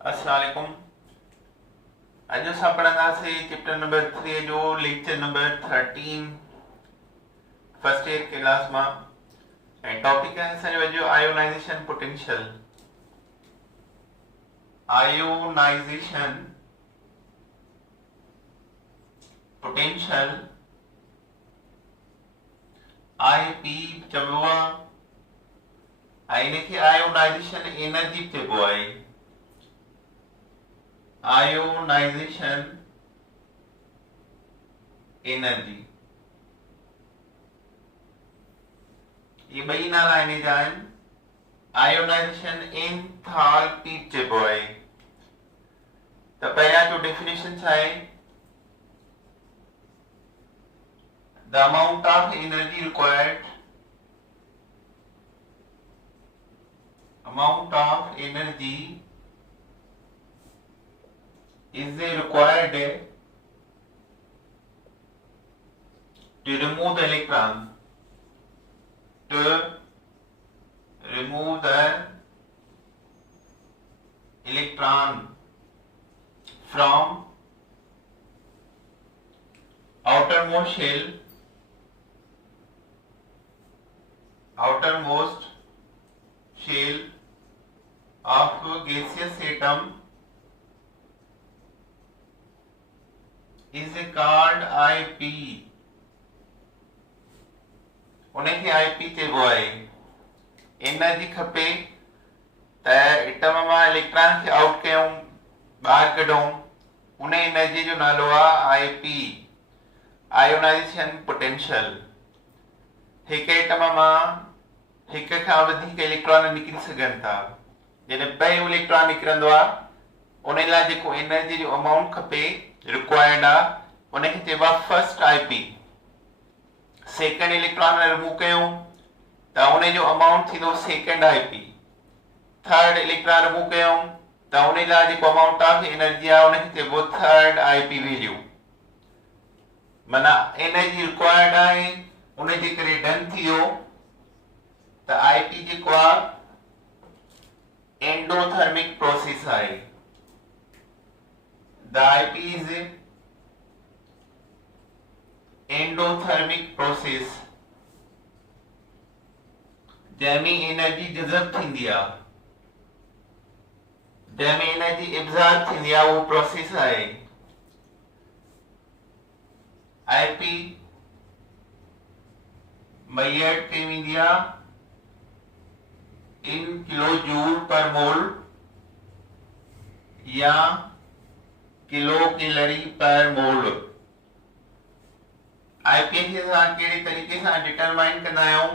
अस्सलाम वालेकुम। अॼु असां पढ़ंदासीं चैप्टर नंबर 3 जो lecture number 13 first year class मां ऐं टॉपिक आहे असांजो अॼु ionization potential. Ionization potential IP चइबो आहे ऐं इनखे आयोनाइजेशन एनर्जी चइबो आहे। आयोनाइजेशन एनर्जी ये ॿई नाला हिन जा आहिनि। आयोनाइजेशन एंथैल्पी चइबो आहे। त पहिरियां जो डेफिनेशन छा आहे? The amount of energy required is required to remove the electron from outermost shell of gaseous atom is called IP। उनखे IP चइबो आहे। एनर्जी खपे त एटम मां इलेक्ट्रॉन खे आउट कयूं, ॿाहिरि कढूं, उन एनर्जी जो नालो आहे IP, आयोनाइजेशन पोटेंशियल। हिकु एटम मां हिक खां वधीक इलेक्ट्रॉन निकिरी सघनि था। जॾहिं पहिरियों इलेक्ट्रॉन निकिरंदो आहे उन लाइ जेको एनर्जी जो अमाउंट खपे रिक्वायर्ड आहे उनखे चइबो आहे first IP. Second electron remove कयूं त उन जो अमाउंट थींदो second IP. Third electron remove कयूं त उन लाइ जेको अमाउंट ऑफ एनर्जी आहे उनखे चइबो थर्ड आईपी वैल्यू। माना एनर्जी रिक्वायर्ड आहे उन जे करे डन थी वियो त आईपी जेको आहे एंडोथर्मिक प्रोसेस आहे। The IP is endothermic process जंहिंमें एनर्जी जज़ब थींदी आहे, जंहिंमें एनर्जी एब्जॉर्ब थींदी आहे, उहो प्रोसेस आहे। आईपी मेजर कई वेंदी आहे इन किलो जूल पर मोल या किलो कैलोरी पर मोल। आईपी खे असां कहिड़े तरीक़े सां डिटरमाइन कंदा आहियूं?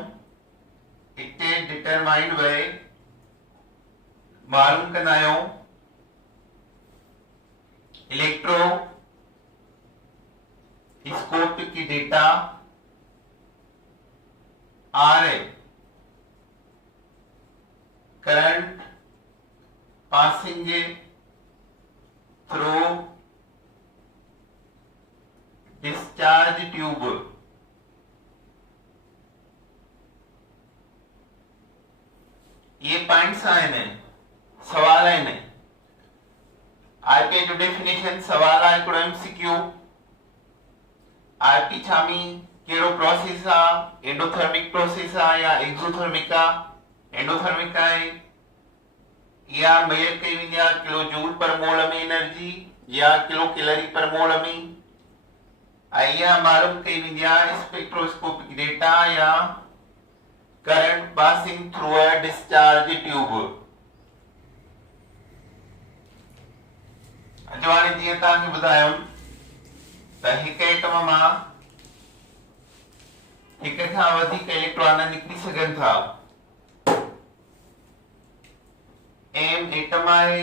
इट इज डिटरमाइंड बाय मालूम कंदा आहियूं electroscopic data are current passing through discharge tube. ये पॉइंट्स आहिनि, सवाल आहिनि। आईपी जो डेफिनेशन सवाल आहे हिकिड़ो एमसीक्यू। आईपी छामी कहिड़ो प्रोसेस आहे? एंडोथर्मिक प्रोसेस आहे या एक्सोथर्मिक आहे? एंडोथर्मिक आहे। या मेजर कई वेंदी आहे किलो जूल पर मोल में एनर्जी या किलो कैलोरी पर मोल में। ऐं इहा मालूम कई वेंदी आहे स्पेक्ट्रोस्कोपिक डेटा या current passing through a discharge tube. अॼु हाणे जीअं तव्हांखे ॿुधायुमि त हिकु एटम मां हिक खां वधीक इलेक्ट्रॉन निकिरी सघनि था। एम एटम आहे,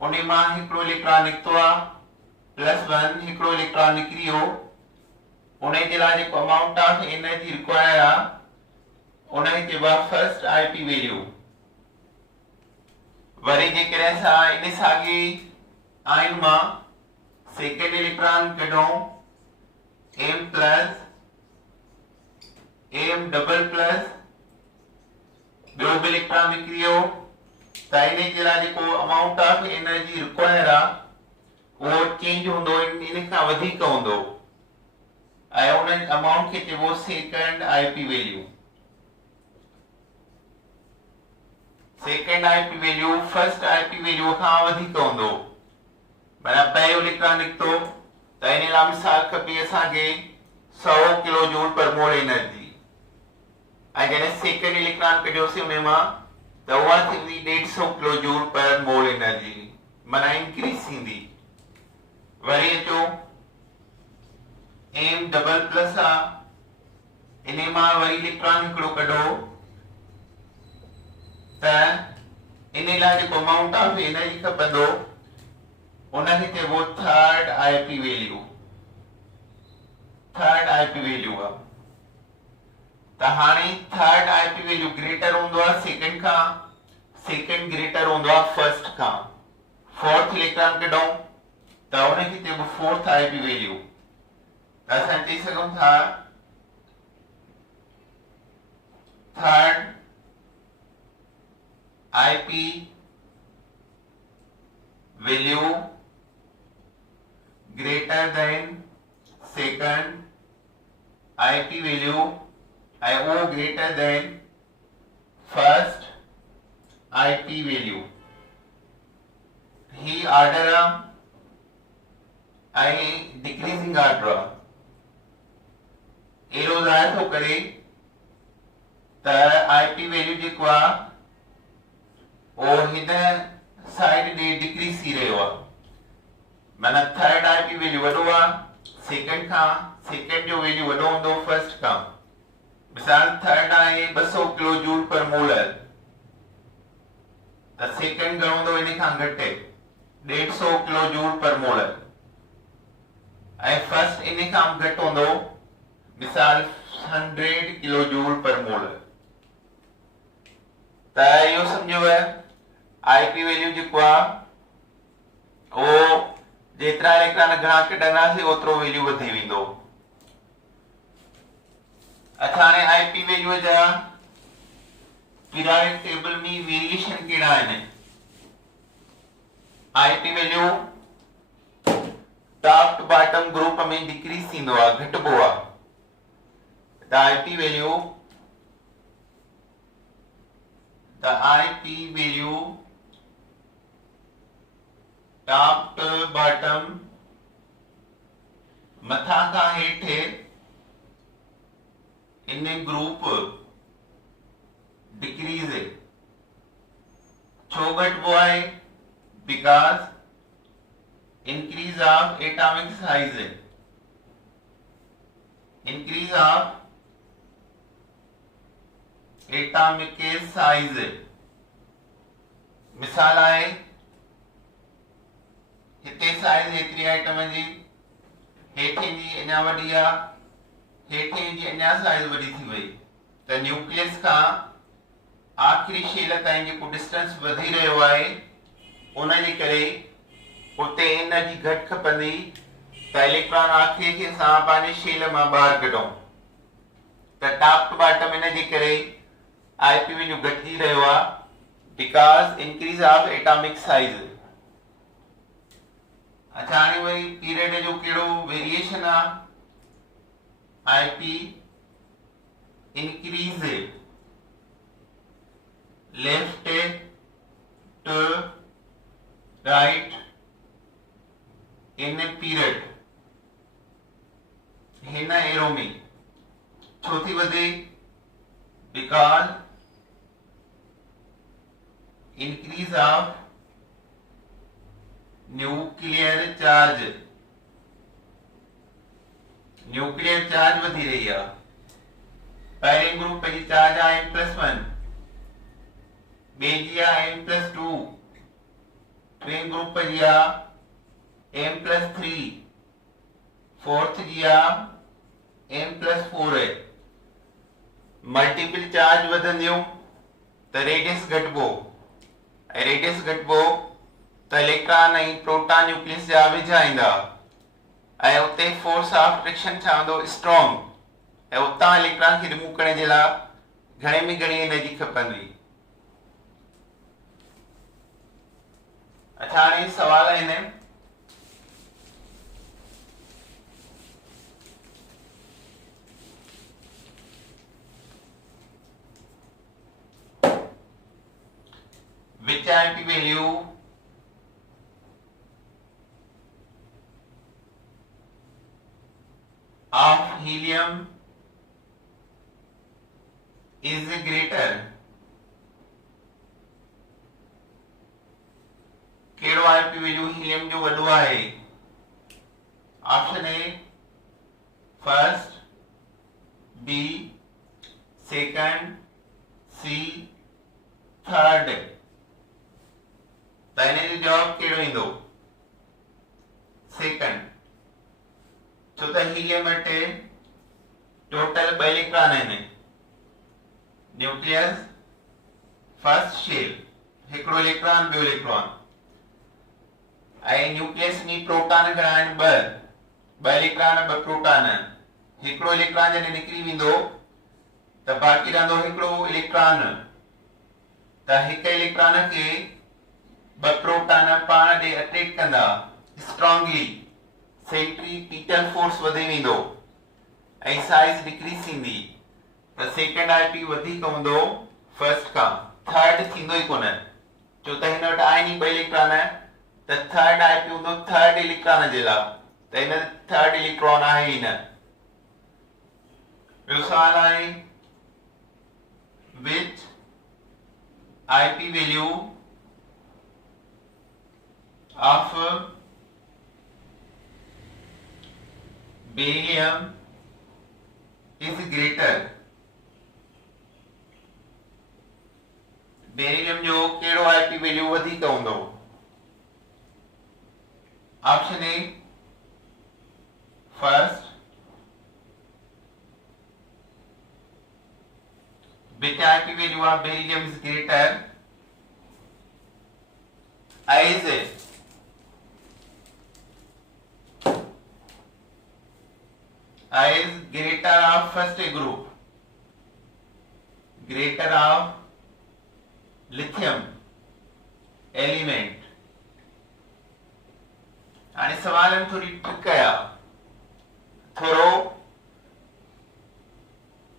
उन मां हिकिड़ो इलेक्ट्रॉन निकितो आहे, +1 हिकिड़ो इलेक्ट्रॉन निकिरी वियो। उन जे लाइ जेको अमाउंट ऑफ एनर्जी रिक्वायर्ड आहे उनखे चइबो आहे फर्स्ट आईपी वैल्यू। वरी जेकॾहिं असां इन साॻी आयन मां सेकेंड इलेक्ट्रॉन कढूं m plus m double plus ॿियो बि इलेक्ट्रॉन निकिरी वियो त त इन जे लाइ जेको अमाउंट ऑफ एनर्जी रिक्वायर आहे उहो चेंज हूंदो, इन खां वधीक हूंदो ऐं उन अमाउंट खे चइबो second IP value. Second IP value first IP value खां वधीक हूंदो। माना पहिरियों इलेक्ट्रॉन निकितो त इन लाइ मिसाल खपे असांखे 100 किलो जूल पर मोल एनर्जी ऐं जॾहिं सेकेंड इलेक्ट्रॉन कढियोसीं उन मां त उहा थींदी 150 किलो जूल पर मोल एनर्जी, माना इंक्रीज थींदी। वरी अचो एम डबल प्लस आहे, इन मां वरी इलेक्ट्रॉन हिकिड़ो कढो त इन लाइ जेको अमाउंट ऑफ एनर्जी खपंदो उनखे चइबो third IP value. Third IP value आहे त हाणे थर्ड आईपी वैल्यू ग्रेटर हूंदो आहे सेकेंड खां, सेकेंड ग्रेटर हूंदो आहे फर्स्ट खां। फोर्थ इलेक्ट्रॉन कढूं त उनखे चइबो फोर्थ आईपी वैल्यू। त असां चई सघूं था third IP value greater than second IP value ऐं वो greater than first IP value. ही ऑर्डर ऐं डिक्रीजिंग ऑर्डर एरो ज़ाहिर थो करे त आईपी वैल्यू जेको आहे वो हिन साइड ॾे डिक्रीज थी रहियो आहे। माना थर्ड आईपी वैल्यू वॾो आहे सेकेंड खां, सेकेंड जो वैल्यू वॾो हूंदो फर्स्ट खां। मिसाल थर्ड आहे 200 किलो जूल पर मोल त सेकेंड घणो हूंदो इन खां घटि 150 किलो जूल पर मोल ऐं फर्स्ट इन खां घटि हूंदो मिसाल 100 किलो जूल पर मोल। त इहो सम्झो आईपी वैल्यू जेको आहे वो जेतिरा इलेक्ट्रॉन घणा कढंदासीं ओतिरो वैल्यू वधी वेंदो। अच्छा हाणे आईपी वैल्यू जा पीरियोडिक टेबल में वेरिएशन कहिड़ा आहिनि। IP value top to bottom group में डिक्रीज थींदो आहे, घटिबो आहे। त IP value top to bottom मथा खां हेठि इन ग्रुप डिक्रीज छो घटिबो आहे? Because increase of atomic size, increase of atomic size. मिसाल आहे हिते साइज एतिरी आइटम जी, हेठे जी अञा वॾी आहे, हेठे जी अञा साइज वॾी थी वई त न्यूक्लियस खां आखिरी शेल ताईं जेको डिस्टेंस वधी रहियो आहे उन जे करे उते एनर्जी घटि खपंदी त इलेक्ट्रॉन आखिरी खे सां पंहिंजे शेल मां ॿाहिरि कढूं। त टॉप टू बॉटम इन जे करे आईपी वैल्यू घटिजी रहियो आहे because increase of atomic size. अच्छा हाणे वरी पीरियड जो कहिड़ो वेरिएशन आहे? IP increase left to right in period हिन एरो में छो थी वधे? Because increase of nuclear charge, nuclear charge वधी रही है। पहले ग्रुप जी चार्ज है m+1, बेजी है m+2, टे ग्रुप जी है m+3, फोर्थ जी है m+4 है। मल्टीपल चार्ज वधंदियूं त रेडियस घटबो, रेडियस घटबो त इलेक्ट्रॉन ऐं प्रोटॉन न्यूक्लियस जा वेझा ईंदा ऐं उते फोर्स ऑफ अट्रैक्शन छा हूंदो? स्ट्रॉन्ग। ऐं उतां इलेक्ट्रॉन खे रिमूव करण जे लाइ घणे में घणी एनर्जी खपंदी। अच्छा हाणे सवाल आहिनि which IP value of helium is greater? केड़ो IP value helium जो वॾो आहे? Option A first, B second, C third. त हिन जो जवाब कहिड़ो ईंदो? सेकंड। छो त हीलियम वटि टोटल 2 इलेक्ट्रॉन आहिनि, न्यूक्लियस फर्स्ट शेल, हिकिड़ो इलेक्ट्रॉन ॿियो इलेक्ट्रॉन, ऐं न्यूक्लियस में प्रोटॉन घणा आहिनि? 2 इलेक्ट्रॉन 2 प्रोटॉन। हिकिड़ो इलेक्ट्रॉन जॾहिं निकिरी वेंदो त बाक़ी रहंदो हिकिड़ो इलेक्ट्रॉन। त हिकु इलेक्ट्रॉन खे 2 प्रोटॉन पाण ॾे अट्रैक्ट कंदा स्ट्रांगली, सेंट्रीपिटल फोर्स वधी वेंदो ऐं साइज डिक्रीज थींदी। त सेकंड आईपी वधीक हूंदो फर्स्ट खां, थर्ड थींदो ई कोन, छो त हिन वटि आहिनि ई 2 इलेक्ट्रॉन। त थर्ड आईपी हूंदो थर्ड इलेक्ट्रॉन जे लाइ, त हिन थर्ड इलेक्ट्रॉन आहे ई न। ॿियो सवाल आहे which IP value of barium is greater? Barium जो केड़ो आईपी वैल्यू वधीक हूंदो? Option A first, which IP value of barium is greater as greater of first group, greater of lithium element। आणि सवाल में थोड़ी ट्रिक आया, थोड़ो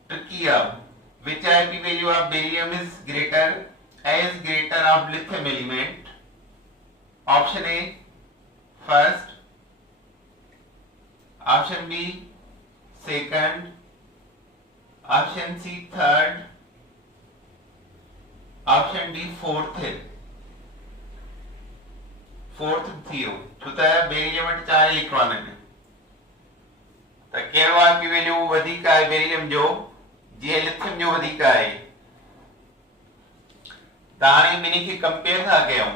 ट्रिकी है। which IP value of barium is greater as greater of lithium element? Option A first, option B second, option C third, option D fourth. Fourth थियो छो त बेरियम वटि 4 इलेक्ट्रॉन आहिनि। त कहिड़ो आईपी वैल्यू वधीक आहे बेरियम जो, जीअं लिथियम जो वधीक आहे। त हाणे ॿिन्ही खे कंपेयर था कयूं।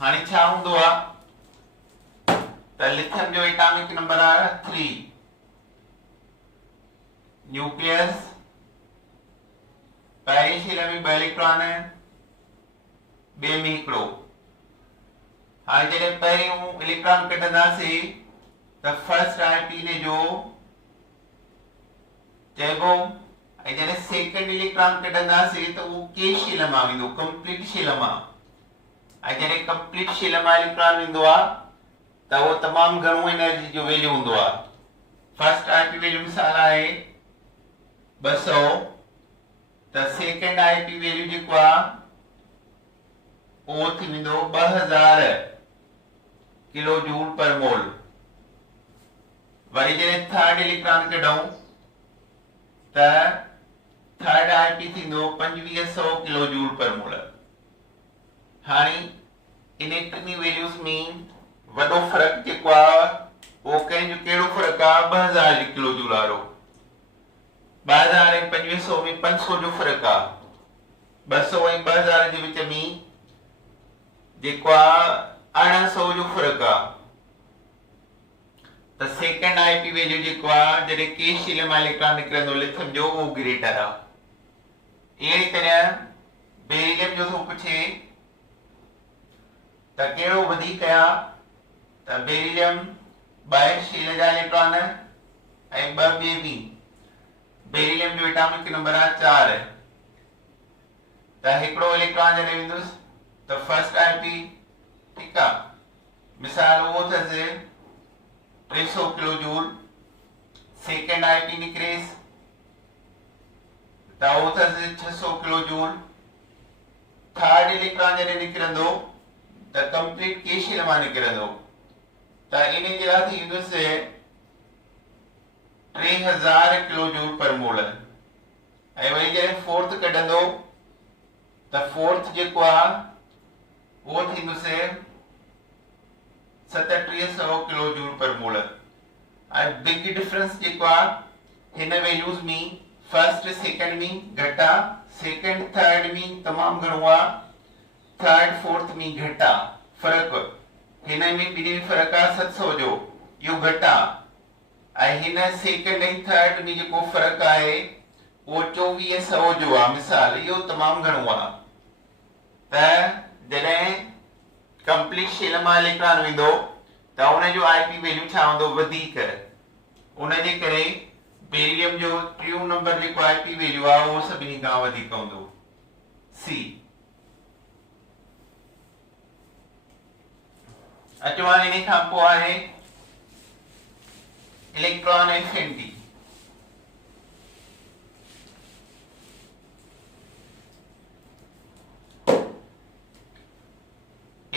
हाणे छा हूंदो आहे त लिथियम जो एटॉमिक नंबर आहे 3, न्यूक्लियस पहिरीं शेल में 2 इलेक्ट्रॉन, ॿिए में हिकिड़ो। हाणे जॾहिं पहिरियों इलेक्ट्रॉन कढंदासीं त फर्स्ट आईपी ने जो चइबो, ऐं जॾहिं सेकंड इलेक्ट्रॉन कढंदासीं त उहो के शेल मां वेंदो, कंप्लीट शेल मां। ऐं जॾहिं कंप्लीट शेल मां इलेक्ट्रॉन वेंदो आहे त उहो तमामु घणो एनर्जी जो वैल्यू हूंदो आहे। फर्स्ट आईपी वैल्यू मिसाल आहे 200, त सेकंड आईपी वैल्यू जेको आहे उहो थी वेंदो 2000 किलो जूल पर मोल। वरी जॾहिं थर्ड इलेक्ट्रॉन कढूं त थर्ड आईपी थींदो 2500 किलो जूल पर मोल। हाणे इन टिनी वैल्यूज में वॾो फ़र्क़ु जेको आहे उहो कंहिंजो कहिड़ो फ़र्क़ु आहे? 2000 किलो जूल वारो। 2000 ऐं 2500 में 500 जो फ़र्क़ु आहे। 200 ऐं 2000 जे विच में जेको आहे 1800 जो फ़र्क़ु आहे। त सेकंड आईपी वैल्यू जेको आहे जॾहिं के शेल मां इलेक्ट्रॉन निकिरंदो लिथियम जो उहो ग्रेटर आहे। अहिड़ी तरह बेरियम जो थो पुछे त कहिड़ो वधीक आहे? त बेरियम 2 शेल जा इलेक्ट्रॉन ऐं 2 ॿिए बि बेरिलियम जो एटॉमिक नंबर आहे 4 है त हिकिड़ो इलेक्ट्रॉन जॾहिं वेंदुसि त फर्स्ट आईपी ठीकु आहे मिसाल उहो अथसि 300 किलो जूल सेकेंड आईपी निकिरेसि त उहो अथसि 600 किलो जूल थर्ड इलेक्ट्रॉन जॾहिं निकिरंदो त कंप्लीट के शेल मां निकिरंदो त इन जे लाइ थींदुसि 3000 किलो जूल पर मोल ऐं वरी जॾहिं फोर्थ कढंदो त फोर्थ जेको आहे उहो थींदुसि 3700 किलो जूल पर मोल ऐं बिग डिफरेंस जेको आहे हिन वैल्यूज़ में फर्स्ट सेकंड में घटि आहे सेकंड थर्ड में तमामु घणो आहे थर्ड फोर्थ में घटि आहे फ़र्क़ु हिन में ॿिन्ही में फ़र्क़ु आहे 700 जो इहो घटि आहे ऐं हिन सेकंड ऐं थर्ड में जेको फ़र्क़ु आहे उहो 2400 जो आहे मिसाल इहो तमामु घणो आहे त जॾहिं कंप्लीट शेल मां इलेक्ट्रॉन वेंदो त उनजो आईपी वैल्यू छा हूंदो वधीक उनजे करे बेरिलियम जो टियों नंबर जेको आईपी वैल्यू आहे उहो सभिनी खां वधीक हूंदो सी अचो हाणे इन खां पोइ आहे इलेक्ट्रॉन एफिनिटी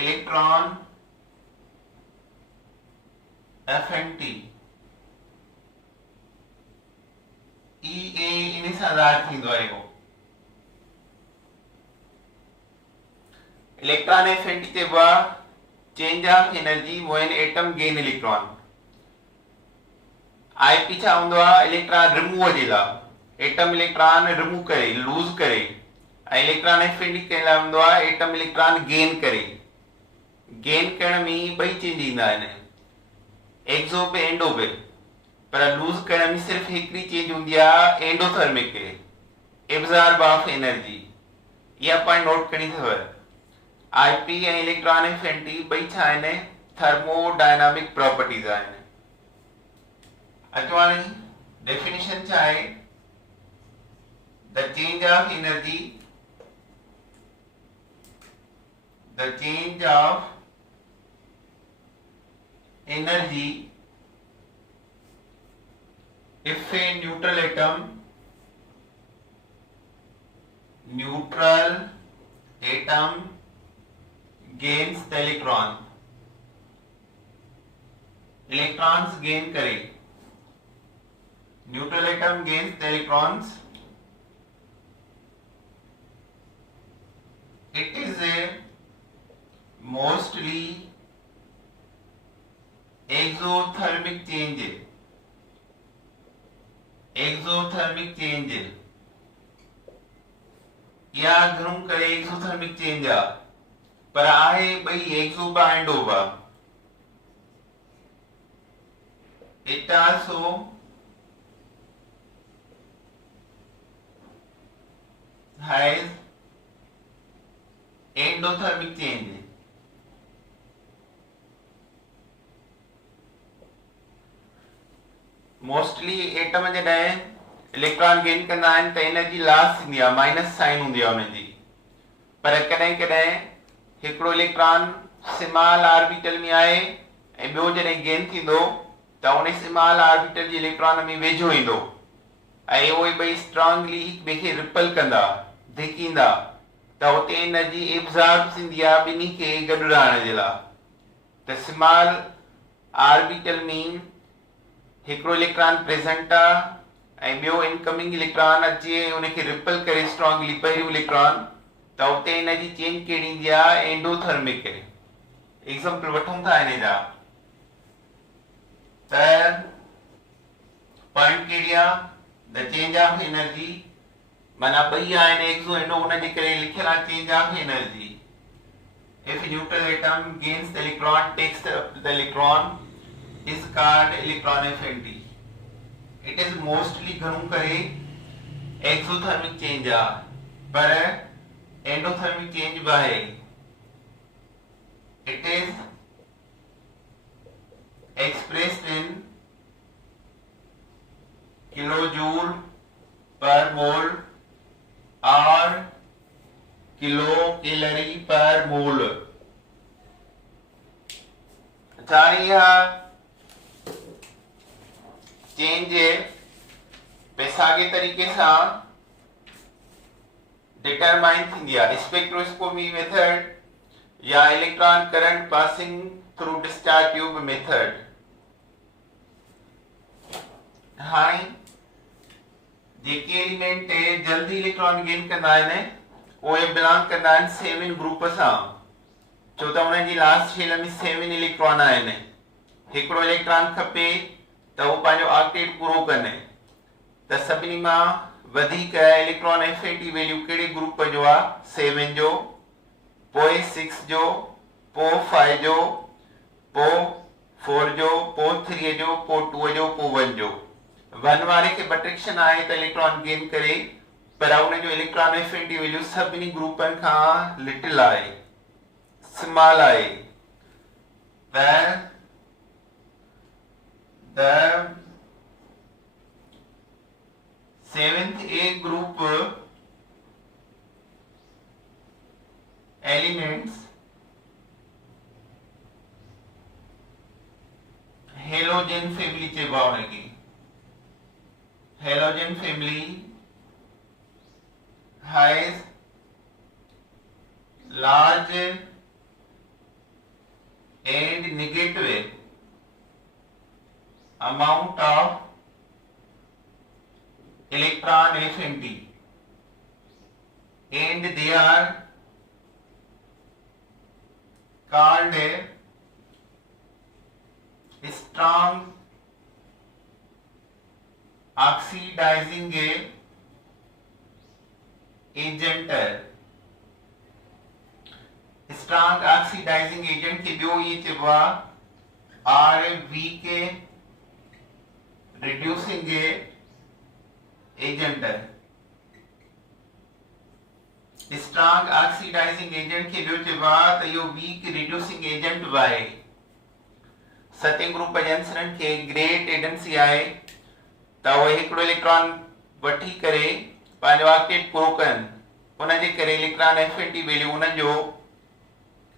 इलेक्ट्रॉन एफिनिटी ई इन सां ज़ाहिर थींदो आहे इलेक्ट्रॉन एफिनिटी चइबो आहे change of energy when atom gain electron IP छा हूंदो आहे इलेक्ट्रॉन रिमूव जे लाइ एटम इलेक्ट्रॉन रिमूव करे लूज करे ऐं इलेक्ट्रॉन एफिनिटी करण लाइ हूंदो आहे एटम इलेक्ट्रॉन गेन करे गेन करण में ॿई चेंज ईंदा आहिनि एक्सो पे एंडो पे पर लूज करण में सिर्फ हिकिड़ी चेंज हूंदी आहे एंडोथर्मिक एब्जॉर्ब ऑफ एनर्जी इहा पॉइंट नोट करणी अथव आईपी ऐं इलेक्ट्रॉन एफिनिटी ॿई छा आहिनि थर्मोडायनामिक प्रॉपर्टीज़ आहिनि अचो हाणे डेफिनेशन छा आहे the change of energy the change of energy if a neutral atom gains the electrons gain करे neutral atom gains the electrons it is a mostly exothermic change या घणो करे exothermic change आ पर आहे ॿई एक्सोबा एंडोबा it also has endothermic change mostly atom जॾहिं electron gain कंदा आहिनि त एनर्जी लॉस थींदी आहे माइनस साइन हूंदी आहे उनजी पर कॾहिं कॾहिं हिकिड़ो इलेक्ट्रॉन स्मॉल ऑर्बिटल में आहे ऐं ॿियो जॾहिं गेन थींदो त उन स्मॉल ऑर्बिटल जे इलेक्ट्रॉन में वेझो ईंदो ऐं उहे ॿई स्ट्रांगली हिक ॿिए खे रिपल कंदा धिकींदा त उते एनर्जी एब्जॉर्ब थींदी आहे ॿिन्ही खे गॾु रहण जे लाइ त स्मॉल ऑर्बिटल में हिकिड़ो इलेक्ट्रॉन प्रेजेंट आहे ऐं ॿियो इनकमिंग इलेक्ट्रॉन अचे उनखे रिपल करे स्ट्रांगली पहिरियों इलेक्ट्रॉन त उते एनर्जी चेंज कहिड़ी ईंदी आहे एंडोथर्मिक एग्जांपल वठूं था हिन जा त पॉइंट कहिड़ी आहे द चेंज ऑफ एनर्जी माना ॿई आहिनि एक्सो एंडो उनजे करे लिखियल आहे change of energy if neutral atom gains the electron takes the electron is called electron affinity it is mostly घणो करे exothermic change आहे पर endothermic change बि आहे it is expressed in kilojoule पर मोल और किलो कैलोरी पर मोल। अच्छा यहाँ चेंज पैसा के तरीके से डिटरमाइन थी स्पेक्ट्रोस्कोपी मेथड या electron current passing through discharge tube method. हाँ जेके एलिमेंट जल्दी इलेक्ट्रॉन गेन कंदा आहिनि उहे बिलोंग कंदा आहिनि 7 ग्रुप सां, छो त उन्हनि जी लास्ट शेल में 7 इलेक्ट्रॉन आहिनि। हिकिड़ो इलेक्ट्रॉन खपे त उहो पंहिंजो ऑक्टेट पूरो कनि, त सभिनी मां वधीक इलेक्ट्रॉन एफिनिटी वैल्यू कहिड़े ग्रुप जो आहे 7 जो, पोइ 6 जो, पोइ 5 जो, पोइ 4 जो, पोइ 3 जो, पोइ 2 जो, पोइ 1 जो। 1 वारे खे बट्रिक्शन आहे त इलेक्ट्रॉन गेन करे, पर उन जो इलेक्ट्रॉन एफिनिटी वैल्यू सभिनी ग्रुपनि खां लिटिल आहे, स्मॉल आहे। the 7th A group elements halogen family चइबो आहे उनखे। Halogen family has large and negative amount of electron affinity and they are called strong oxidizing agent। Strong oxidizing agent के ॿियो ये चइबो आहे RVK reducing agent. Strong oxidizing agent के ॿियो चइबो आहे त इहो वीक रिड्यूसिंग एजेंट बि आहे। 7 ग्रुप एजेंट्सनि खे ग्रेट एडेंसी आहे त उहे हिकिड़ो इलेक्ट्रॉन वठी करे पंहिंजो ऑक्टेट पूरो कनि, उनजे करे इलेक्ट्रॉन एफिनिटी वैल्यू उन्हनि जो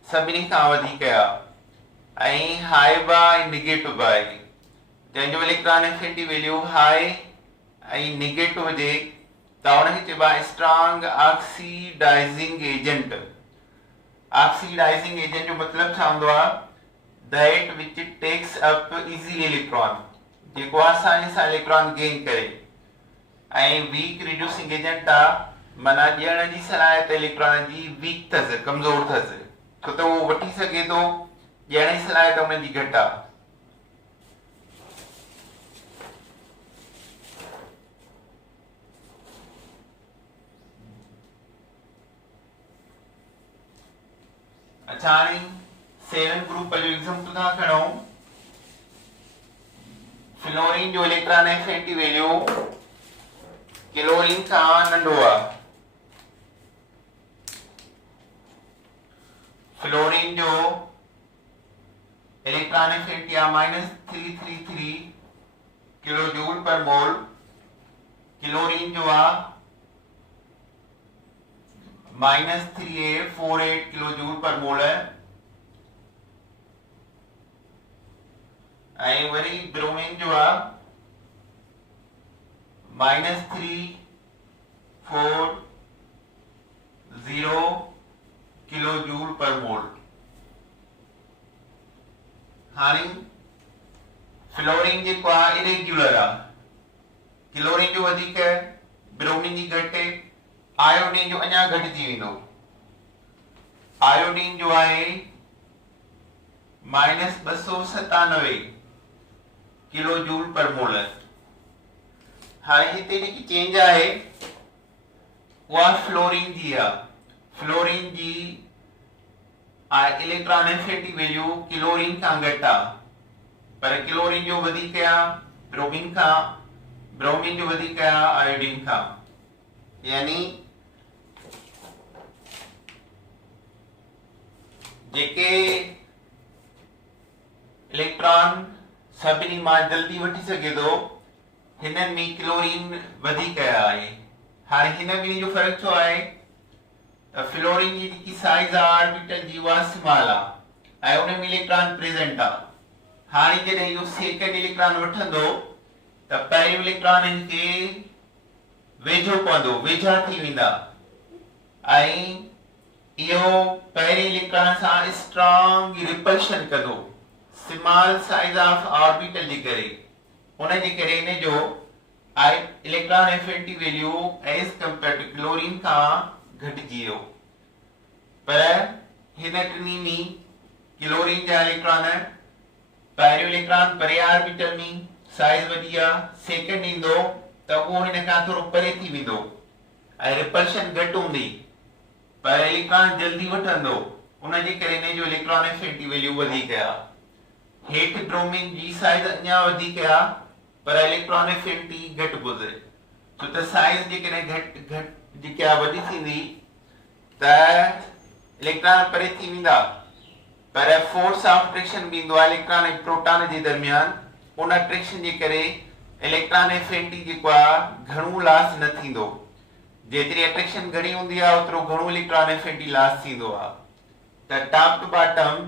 सभिनी खां वधीक आहे ऐं हाई बि आहे ऐं नेगेटिव बि आहे। जंहिंजो इलेक्ट्रॉन एफिनिटी वैल्यू हाई ऐं नेगेटिव हुजे त उनखे चइबो आहे strong oxidizing agent. Oxidizing agent जो मतिलबु छा हूंदो आहे? That which takes up easily electron, जेको आसानी सां इलेक्ट्रॉन गेन करे। ऐं वीक रिड्यूसिंग एजेंट आहे, माना ॾियण जी सलाहियत इलेक्ट्रॉन जी वीक अथसि, कमज़ोर अथसि, छो त उहो वठी सघे थो, ॾियण जी सलाहियत उनजी घटि आहे। अच्छा हाणे 7 ग्रुप जो एग्जांपल था खणो। फ्लोरीन जो इलेक्ट्रॉन एफिनिटी वैल्यू क्लोरीन खां नंढो आहे। फ्लोरीन जो इलेक्ट्रॉन एफिनिटी आहे -333 किलो जूल पर मोल। क्लोरीन जो आहे -3848 किलो जूल पर मोल है। ऐं वरी ब्रोमीन जो आहे -340 किलो जूल पर मोल। हाणे फ्लोरीन जेको आहे इरेग्युलर आहे, क्लोरीन जो वधीक, ब्रोमीन जी घटि, आयोडीन जो अञा घटिजी वेंदो। आयोडीन जो आहे -297 किलो जूल पर मोल। हाणे हिते जेकी चेंज आहे उहा फ्लोरीन जी आहे। फ्लोरीन जी इलेक्ट्रॉन एफिनिटी वैल्यू क्लोरीन खां घटि आहे, पर क्लोरीन जो वधीक आहे ब्रोमीन खां, ब्रोमीन जो वधीक आहे आयोडीन खां। यानी जेके इलेक्ट्रॉन सभिनी मां जल्दी वठी सघे थो हिननि में क्लोरीन वधीक आहे। हाणे हिन ॿिन्ही जो फ़र्क़ु छो आहे? फ्लोरीन जी जेकी साइज आहे ऑर्बिटल जी उहा स्मॉल आहे ऐं उन में इलेक्ट्रॉन प्रेजेंट आहे। हाणे जॾहिं इहो सेकेंड इलेक्ट्रॉन वठंदो त पहिरियों इलेक्ट्रॉन हिनखे वेझो पवंदो, वेझा थी वेंदा ऐं इहो पहिरें इलेक्ट्रॉन सां स्ट्रॉन्ग रिपल्शन कंदो स्मॉल साइज ऑफ ऑर्बिटल जे करे। उन जे करे इन जो electron affinity value as compare to chlorine खां घटिजी वियो। पर हिन टिनी में क्लोरीन जा इलेक्ट्रॉन पहिरियों इलेक्ट्रॉन परे ऑर्बिटल में साइज वधी आहे, सेकेंड ईंदो त उहो हिन खां थोरो परे थी वेंदो ऐं रिपल्शन घटि हूंदी, पर इलेक्ट्रॉन जल्दी वठंदो। उन जे करे इन जो इलेक्ट्रॉन एफिनिटी वैल्यू वधीक आहे। हेठि ब्रोमीन जी साइज अञा वधीक आहे पर इलेक्ट्रॉन एफिनिटी घटि गुज़रे, छो त साइज जेकॾहिं घटि जेकी आहे वॾी थींदी त इलेक्ट्रॉन परे थी वेंदा, पर फोर्स ऑफ अट्रैक्शन बि ईंदो आहे इलेक्ट्रॉन ऐं प्रोटॉन जे दरमियान। उन अट्रैक्शन जे करे इलेक्ट्रॉन एफिनिटी जेको आहे घणो लॉस न थींदो। जेतिरी अट्रैक्शन घणी हूंदी आहे ओतिरो घणो इलेक्ट्रॉन एफिनिटी लॉस थींदो आहे। त टॉप टू बॉटम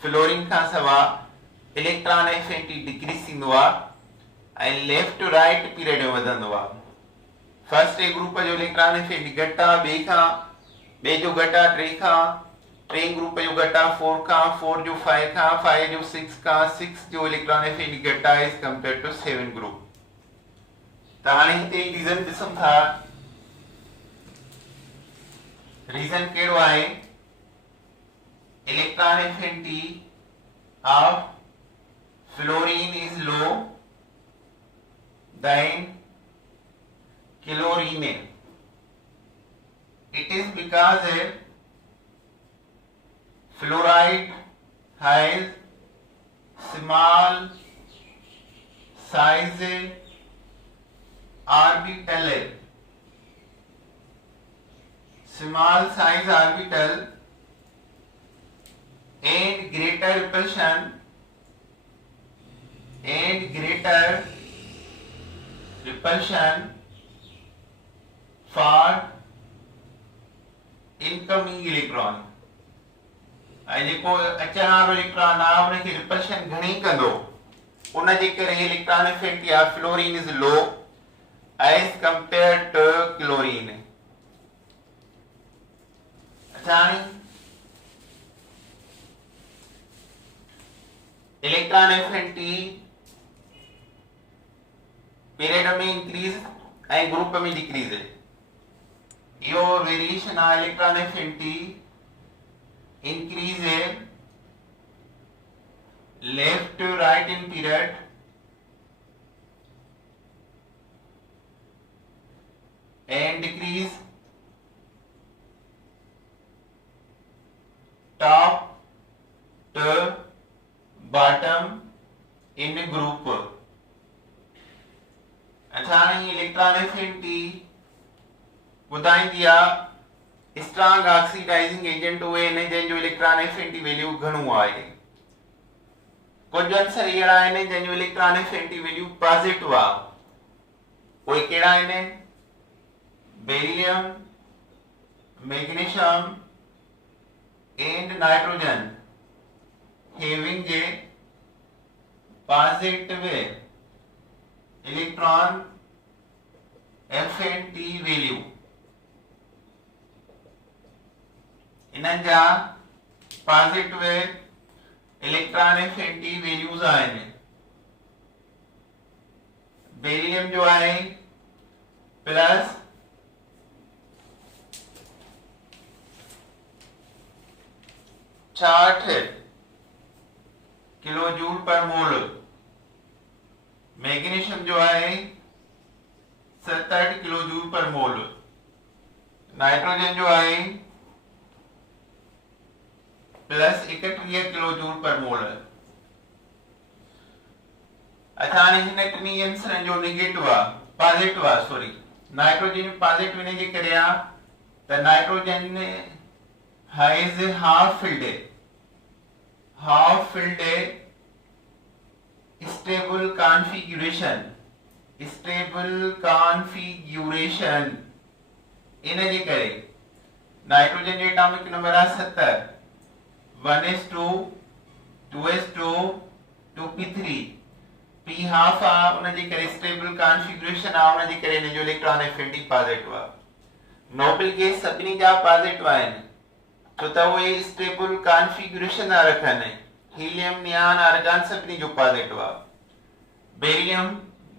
फ्लोरीन खां सवाइ इलेक्ट्रॉन एफिनिटी डिक्रीज थींदो आहे ऐं लेफ्ट टू राइट पीरियड में वधंदो आहे। फर्स्ट ए ग्रुप जो इलेक्ट्रॉन एफिनिटी घटि आहे, ॿिए जो घटि आहे 3 खां, टे ग्रुप जो घटि आहे 4 खां, 4 जो 5 खां, 5 जो 6 खां, 6 जो इलेक्ट्रॉन एफिनिटी घटि आहे एज कंपेयर टू 7 ग्रुप। त हाणे हिते रीज़न ॾिसूं था। रीज़न कहिड़ो आहे? Electron affinity of fluorine is low than chlorine. It is because fluoride has small size orbital, small size orbital and greater repulsion for incoming electron. ऐं जेको अचण वारो इलेक्ट्रॉन आहे उनखे रिपल्शन घणी कंदो, उन जे करे electron affinity of fluorine is low as compare to chlorine. अच्छा, इलेक्ट्रॉन एफिनिटी पीरियड में इंक्रीज ऐं ग्रुप में डिक्रीज है। यो variation of electron affinity increase है left to right in period and decrease top to bottom in group. अच्छा, electron affinity ॿुधाईंदी आहे स्ट्रॉन्ग ऑक्सीडाइजिंग एजेंट उहे आहिनि जंहिंजो इलेक्ट्रॉन एफिनिटी वैल्यू घणो आहे। कुझु आंसर अहिड़ा आहिनि जंहिंजो इलेक्ट्रॉन एफिनिटी वैल्यू पॉजिटिव आहे। उहे कहिड़ा आहिनि? Beryllium, magnesium and nitrogen having a positive electron affinity value. इन्हनि जा पॉजिटिव इलेक्ट्रॉन एफिनिटी वैल्यूज आहिनि। बेरिलियम जो आहे प्लस 66 किलो जूल पर मोल। मैग्नीशियम जो है 67 किलो जूल पर मोल। नाइट्रोजन जो है प्लस 31 किलो जूल पर मोल। अच्छा, हिन टिनी आंसरनि जो नेगेटिव आ पॉजिटिव आ सॉरी नाइट्रोजन पॉजिटिव ने जे करे आ त nitrogen has half filled a stable configuration stable configuration इन जे करे नाइट्रोजन जो एटॉमिक नंबर आहे 70 1s2 2s2 2p3 p half आहे उन जे करे स्टेबल कॉन्फ़िगरेशन आहे उन जे करे इन जो इलेक्ट्रॉन एफिनिटी पॉजिटिव आहे। नोबल गैस सभिनी जा पॉजिटिव आहिनि छो त उहे स्टेबल कॉन्फ़िगरेशन था रखनि। हीलियम नियान आर्गन सभिनी जो पॉजिटिव आहे। बेरियम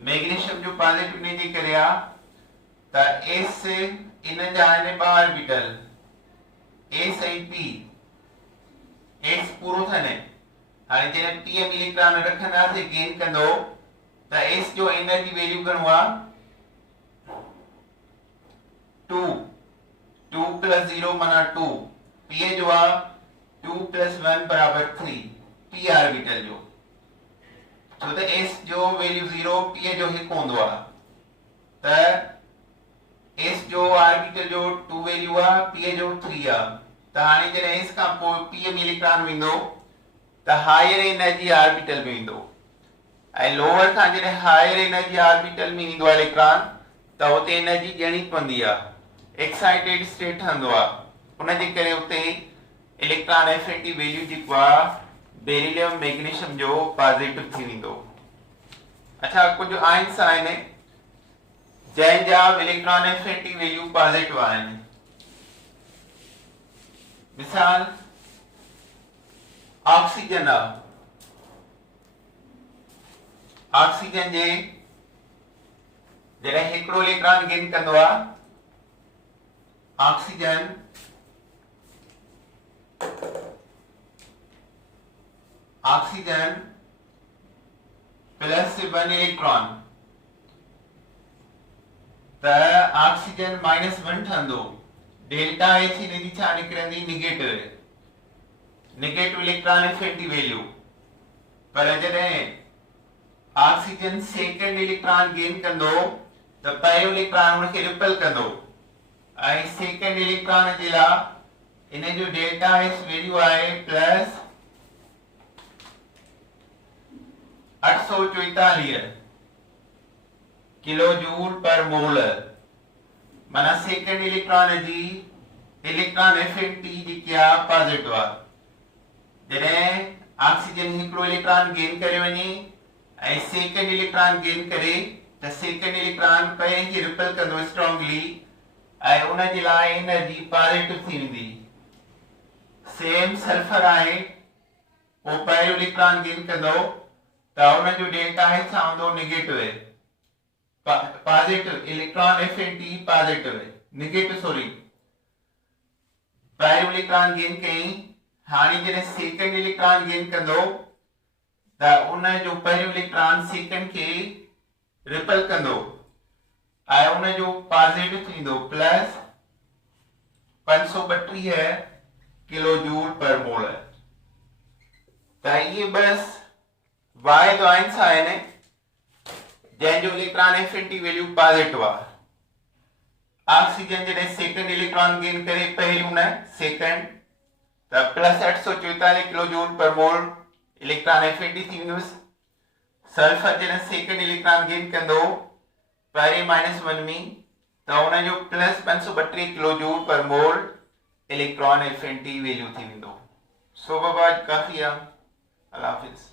मैग्नीशियम जो पॉजिटिव इन जे करे आहे त s इन जा आहिनि ॿ ऑर्बिटल s ऐं p s पूरो थियनि। हाणे जॾहिं p में इलेक्ट्रॉन रखंदासीं गेन कंदो त s जो एनर्जी वैल्यू घणो आहे 2 2 + 0 माना 2 p जो आहे 2 + 1 बराबर 3 p ऑर्बिटल जो छो त s जो वैल्यू 0 p जो 1 हूंदो आहे त s जो ऑर्बिटल जो 2 वैल्यू आहे p जो 3 आहे त हाणे जॾहिं s खां पोइ p में इलेक्ट्रॉन वेंदो त हायर एनर्जी ऑर्बिटल में ईंदो ऐं लोअर खां जॾहिं हायर एनर्जी ऑर्बिटल में ईंदो आहे इलेक्ट्रॉन त उते एनर्जी ॾियणी पवंदी आहे एक्साइटेड स्टेट हूंदो आहे उन जे करे उते इलेक्ट्रॉन एफिनिटी वैल्यू जेको आहे बेरिलियम मैग्नीशियम जो पॉजिटिव थी वेंदो। अच्छा कुछ आयन्स आहिनि जंहिंजा इलेक्ट्रॉन एफिनिटी वैल्यू पॉजिटिव आहिनि। मिसाल ऑक्सीजन आहे ऑक्सीजन जे जॾहिं हिकिड़ो इलेक्ट्रॉन गेन कंदो आहे ऑक्सीजन +1 इलेक्ट्रॉन त ऑक्सीजन -1 ठहंदो डेल्टा H इन जी छा निकिरंदी नेगेटिव इलेक्ट्रॉन एफिनिटी वैल्यू। पर जॾहिं ऑक्सीजन सेकंड इलेक्ट्रॉन गेन कंदो त पहिरियों इलेक्ट्रॉन उन खे रिपेल कंदो ऐं सेकंड इलेक्ट्रॉन जे लाइ इन जो डेल्टा H वैल्यू आहे +844 किलो जूल पर मोल माना सेकंड इलेक्ट्रॉन जी इलेक्ट्रॉन एफिनिटी जेकी आहे पॉजिटिव आहे। जॾहिं ऑक्सीजन हिकिड़ो इलेक्ट्रॉन गेन करे वञे ऐं सेकंड इलेक्ट्रॉन गेन करे त सेकंड इलेक्ट्रॉन पहिरें खे रिपेल कंदो स्ट्रांगली ऐं उन जे लाइ एनर्जी पॉजिटिव थी वेंदी। सेम सल्फर आहे वो पहिरियों इलेक्ट्रॉन गेन कंदो त उन जो डेल्टा H हूंदो negative positive electron affinity positive negative sorry पहिरियों इलेक्ट्रॉन गेन कई हाणे जॾहिं सेकंड इलेक्ट्रॉन गेन कंदो त उन जो पहिरियों इलेक्ट्रॉन सेकंड खे रिपेल कंदो ऐं उन जो पॉजिटिव थींदो +532 किलो जूल पर मोल। त इहे बस वाहिद आयन्स आहिनि जंहिंजो इलेक्ट्रॉन एफिनिटी वैल्यू पॉजिटिव आहे। ऑक्सीजन जॾहिं सेकंड इलेक्ट्रॉन गेन करे पहिरियों न सेकंड त +844 किलो जूल पर मोल इलेक्ट्रॉन एफिनिटी थी वेंदुसि। सल्फर जॾहिं सेकंड इलेक्ट्रॉन गेन कंदो पहिरें -1 में त उन जो +532 किलो जूल पर मोल इलेक्ट्रॉन एफिनिटी वैल्यू थी वेंदो। सो बाबा काफ़ी आहे। अल्लाह हाफ़िज़।